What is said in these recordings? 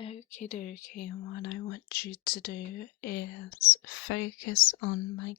Okie dokie, what I want you to do is focus on my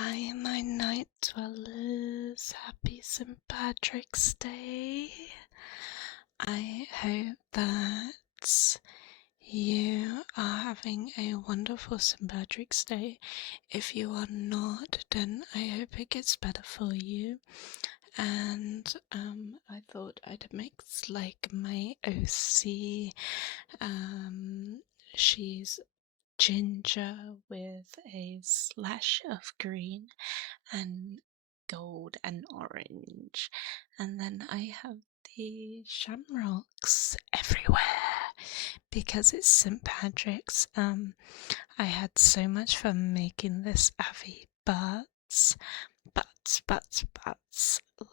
Hi, my night dwellers. Happy St. Patrick's Day. I hope that you are having a wonderful St. Patrick's Day. If you are not, then I hope it gets better for you. And I thought I'd mix like my OC. She's ginger with a slash of green and gold and orange, and then I have the shamrocks everywhere because it's St. Patrick's. I had so much fun making this Avi, but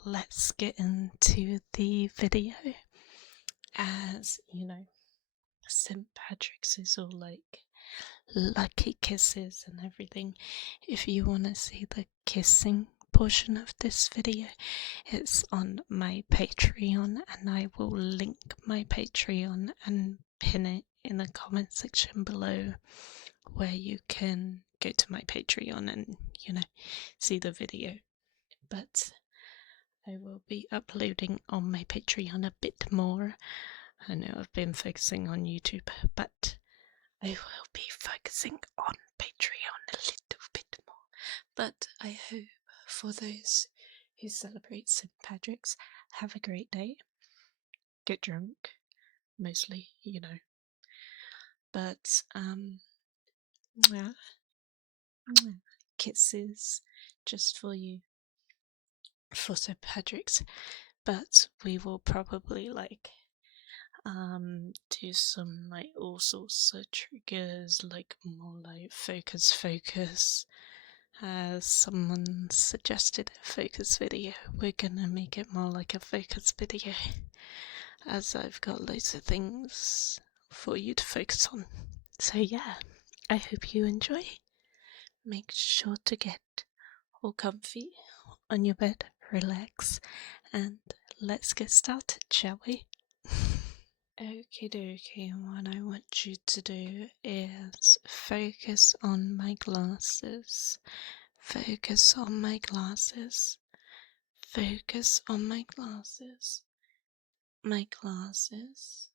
let's get into the video. As you know, St. Patrick's is all like lucky kisses and everything. If you want to see the kissing portion of this video, it's on my Patreon, and I will link my Patreon and pin it in the comment section below, where you can go to my Patreon and see the video. But I will be uploading on my Patreon a bit more. I know I've been focusing on YouTube, but I will be focusing on Patreon a little bit more. But I hope for those who celebrate St. Patrick's, have a great day. Get drunk, mostly, But, kisses just for you for St. Patrick's. But we will probably do some all sorts of triggers, more focus As someone suggested a focus video, we're gonna make it more like a focus video, as I've got loads of things for you to focus on. So yeah, I hope you enjoy. Make sure to get all comfy on your bed, relax, and let's get started, shall we? Okie dokie, what I want you to do is focus on my glasses. Focus on my glasses. Focus on my glasses. My glasses.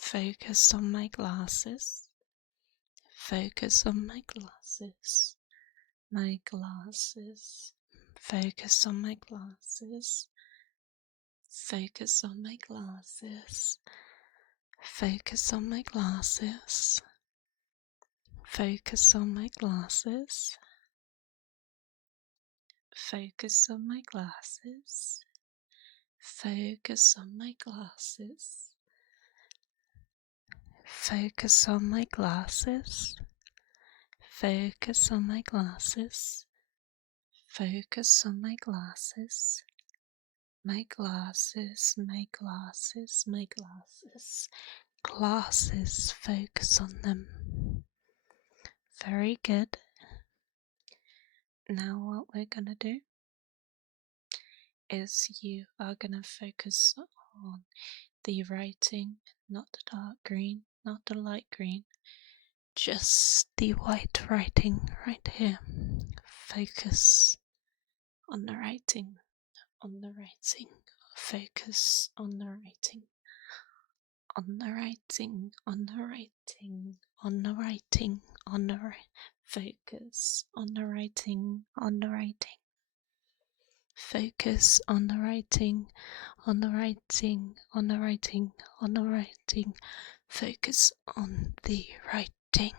Focus on my glasses. Focus on my glasses. My glasses. Focus on my glasses. Focus on my glasses. Focus on my glasses. Focus on my glasses. Focus on my glasses. Focus on my glasses. Focus on my glasses. Focus on my glasses. Focus on my glasses. My glasses, my glasses, my glasses. Glasses, focus on them. Very good. Now what we're gonna do is you are gonna focus on the writing, not the dark green, not the light green, just the white writing right here. Focus on the writing, on the writing. Focus on the writing, on the writing, on the writing, on the writing, on the writing. Focus on the writing, on the writing. Focus on the writing, on the writing, on the writing, on the writing. Focus on the writing.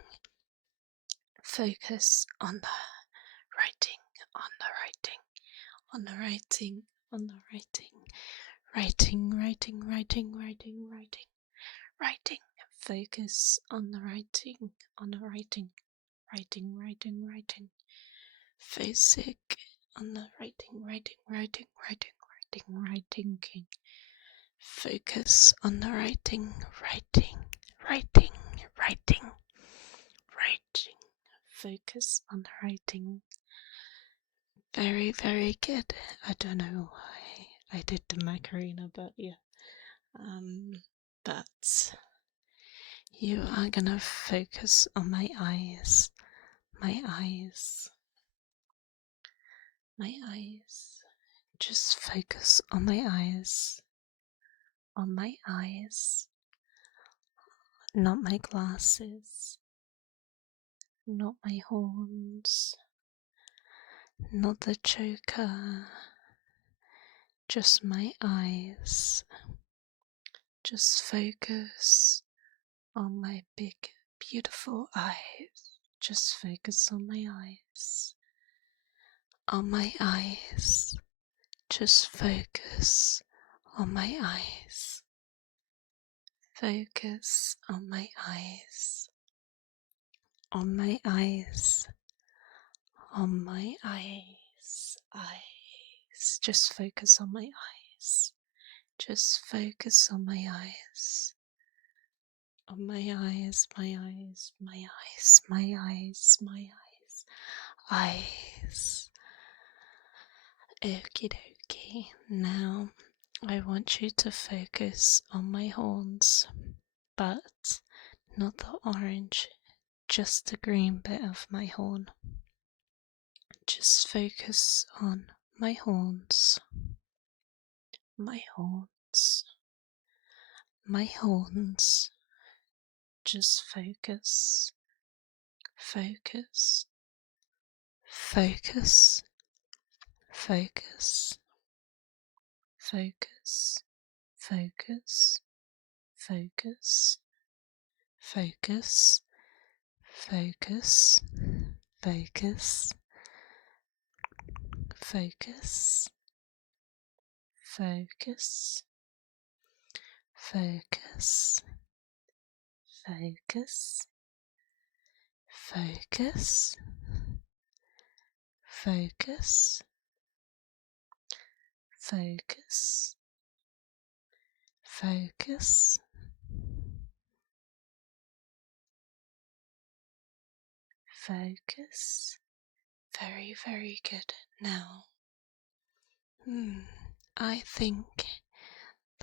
Focus on the writing, on the writing, on the writing, on the writing. Writing, writing, writing, writing, writing, writing. Focus on the writing, on the writing, writing, writing, writing. Focus on the writing, writing, writing, writing, writing, writing. Focus on the writing, writing, writing, writing, writing. Focus on the writing. Very, very good. I don't know why I did the Macarena, but yeah. But you are gonna focus on my eyes. My eyes. My eyes. Just focus on my eyes. On my eyes. Not my glasses. Not my horns. Not the choker. Just my eyes. Just focus on my big, beautiful eyes. Just focus on my eyes. On my eyes. Just focus on my eyes. Focus on my eyes. On my eyes. On my eyes. Eyes. Just focus on my eyes. Just focus on my eyes. On my eyes, my eyes, my eyes, my eyes, my eyes. Eyes. Okie dokie. Now I want you to focus on my horns, but not the orange, just the green bit of my horn. Just focus on my horns. My horns. My horns. Just focus. Focus. Focus. Focus. Focus. Focus. Focus. Focus. Focus. Focus. Focus. Focus. Focus. Focus. Focus. focus, focus, focus, focus. Very, very good. Now, I think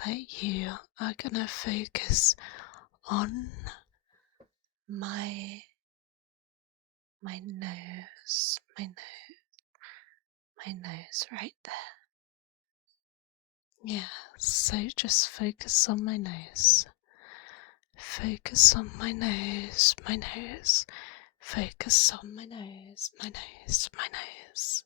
that you are gonna focus on my nose, my nose right there. Yeah, so just focus on my nose. Focus on my nose, my nose. Focus on my nose, my nose, my nose.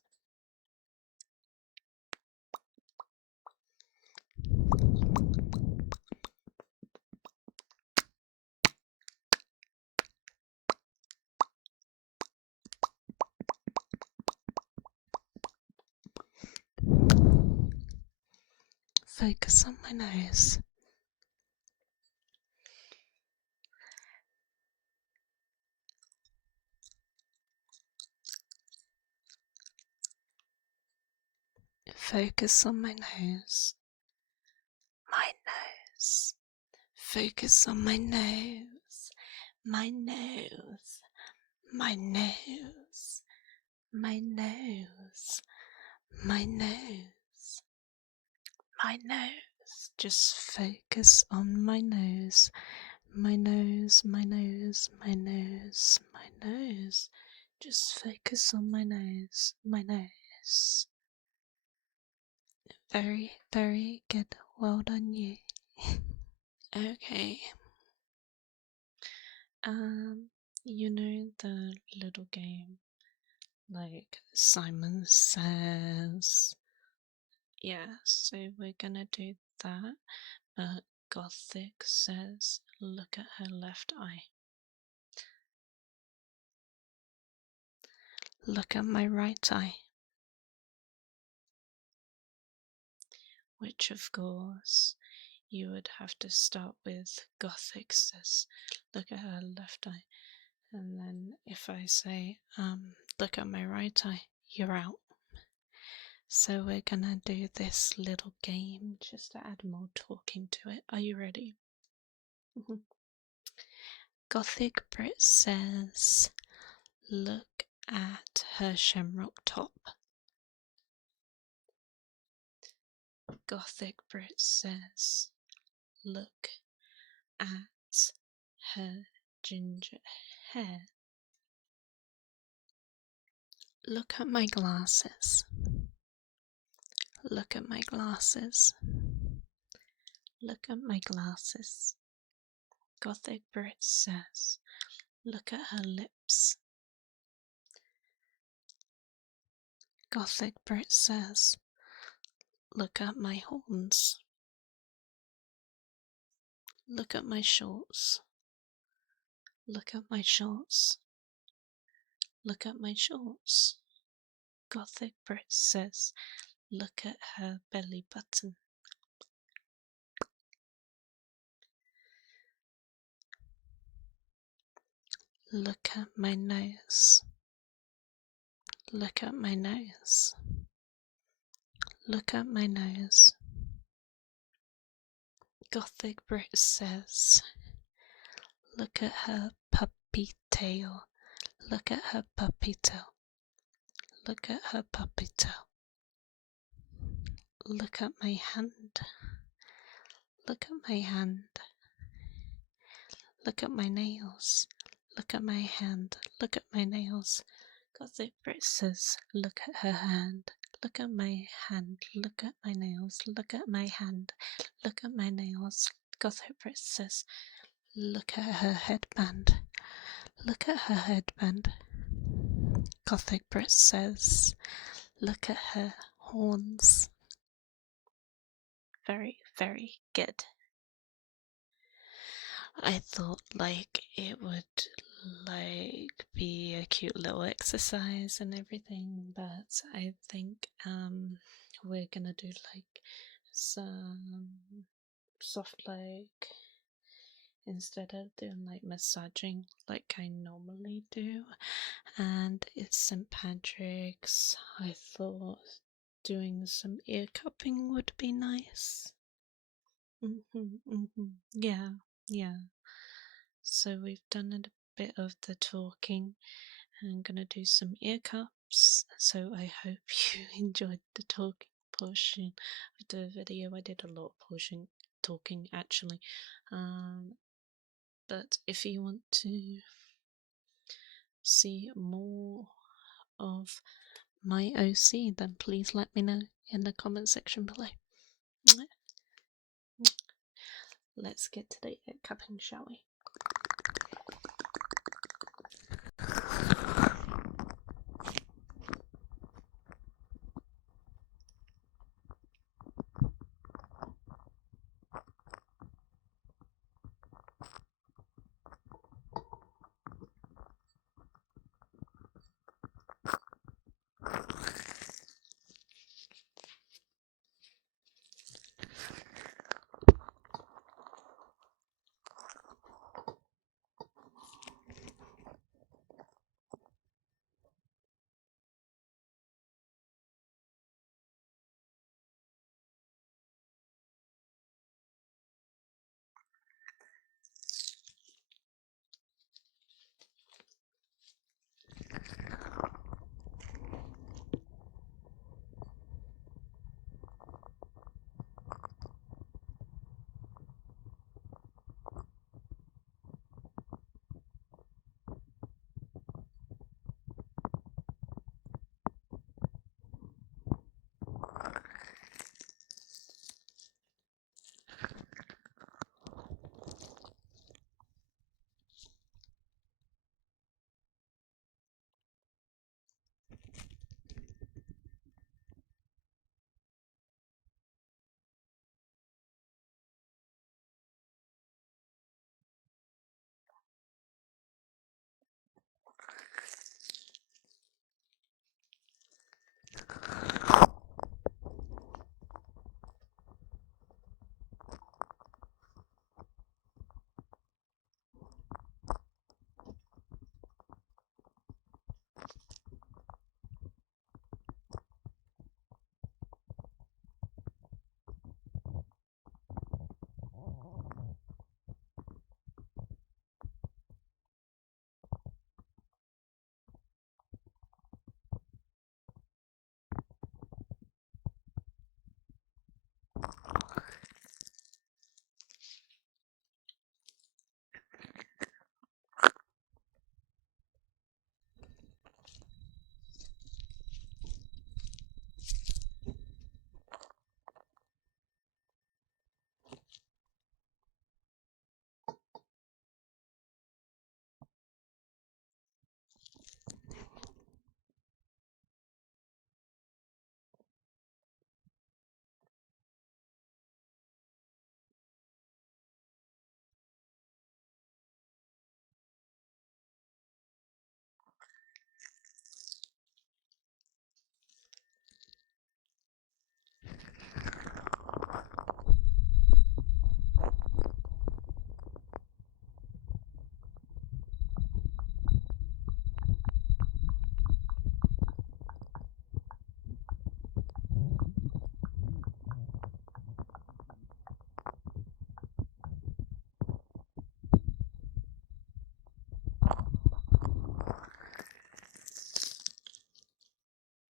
Focus on my nose. Focus on my nose. My nose. Focus on my nose. My nose. My nose. My nose. My nose. My nose. Just focus on my nose. My nose, my nose, my nose, my nose. Just focus on my nose, my nose. Very, very good. Well done, you. Okay. You know the little game, like Simon Says. Yeah, so we're gonna do that, but Gothic says, look at her left eye. Look at my right eye. Which, of course, you would have to start with Gothic says, look at her left eye. And then if I say, look at my right eye, you're out. So we're gonna do this little game just to add more talking to it. Are you ready? GothicBrit says, look at her shamrock top. GothicBrit says, look at her ginger hair. Look at my glasses. Look at my glasses. Look at my glasses. GothicBrit says, look at her lips. GothicBrit says, look at my horns. Look at my shorts. Look at my shorts. Look at my shorts. GothicBrit says, look at her belly button. Look at my nose. Look at my nose. Look at my nose. GothicBrit says, look at her puppy tail. Look at her puppy tail. Look at her puppy tail. Look at my hand. Look at my hand. Look at my nails. Look at my hand. Look at my nails. GothicBrit says, look at her hand. Look at my hand. Look at my nails. Look at my hand. Look at my nails. GothicBrit says, look at her headband. Look at her headband. GothicBrit says, look at her horns. Very, very good. I thought it would be a cute little exercise and everything, but I think we're gonna do some soft instead of doing like massaging like I normally do. And it's St. Patrick's. I thought doing some ear cupping would be nice. Yeah, yeah. So we've done a bit of the talking, and I'm gonna do some ear cups. So I hope you enjoyed the talking portion of the video. I did a lot of portion talking actually. But if you want to see more of my OC, then please let me know in the comment section below. Let's get to the ear cupping, shall we?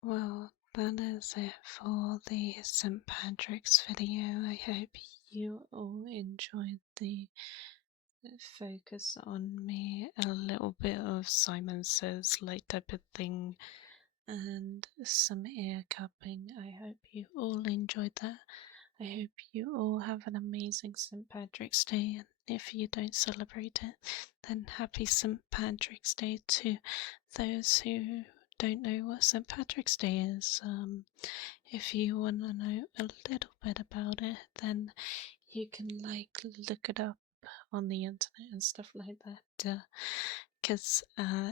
Well, that is it for the St. Patrick's video. I hope you all enjoyed the focus on me, a little bit of Simon Says like type of thing, and some ear cupping. I hope you all enjoyed that. I hope you all have an amazing St. Patrick's Day, and if you don't celebrate it, then happy St. Patrick's Day to those who don't know what St. Patrick's Day is. If you want to know a little bit about it, then you can like look it up on the internet and stuff like that. Because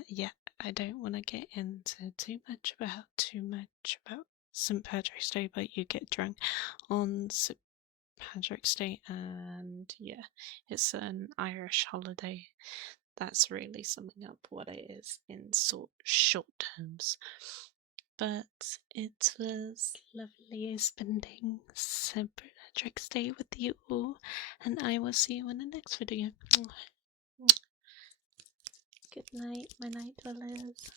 yeah, I don't want to get into too much about St. Patrick's Day, but you get drunk on St. Patrick's Day, and yeah, it's an Irish holiday. That's really summing up what it is in short terms. But it was lovely spending St. Patrick's Day with you all, and I will see you in the next video. Good night, my night dwellers.